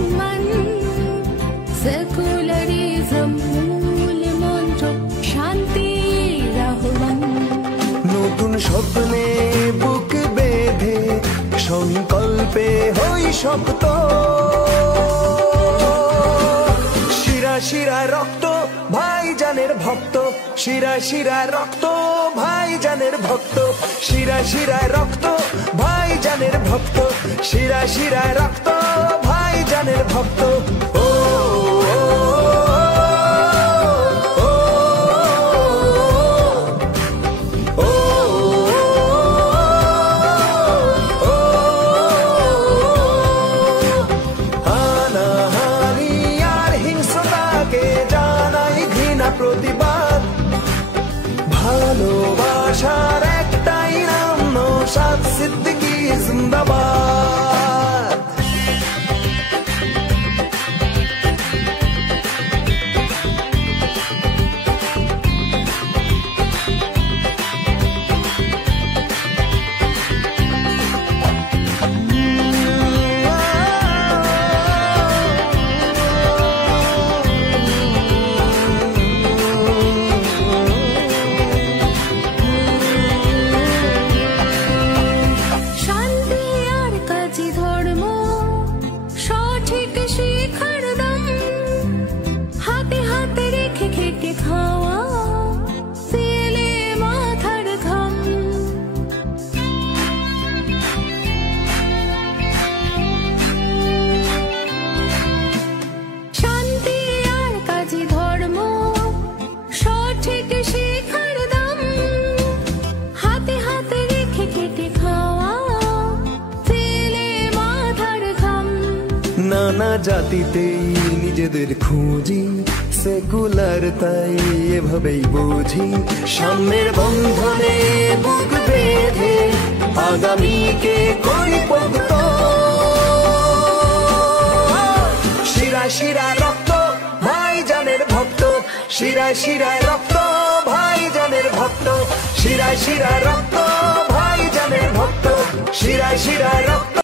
সম্মান সেকুলারিজম মূল মন্ত্র শান্তির আহ্বান নতুন স্বপ্নে বুক বেঁধে সংকল্পে হই শক্ত শিরায় শিরায় রক্ত ভাইজানের ভক্ত শিরায় শিরায় রক্ত ভাইজানের ভক্ত শিরায় শিরায় রক্ত ভাইজানের ভক্ত শিরায় শিরায় রক্ত ভাইজানের ভক্ত ও প্রতিবাদ ভালোবাসার একটাই নাম নওশাদ সিদ্দিকী জিন্দাবাদ নানা জাতিতেই নিজেদের খুঁজি সেকুলার তাই এভাবেই বুঝি সামনের বন্ধনে বুক বেঁধে আগামীকে করি পোক্ত শিরায় শিরায় রক্ত ভাইজানের ভক্ত শিরায় শিরায় রক্ত ভাইজানের ভক্ত শিরায় শিরায় রক্ত ভাইজানের ভক্ত শিরায় শিরায় রক্ত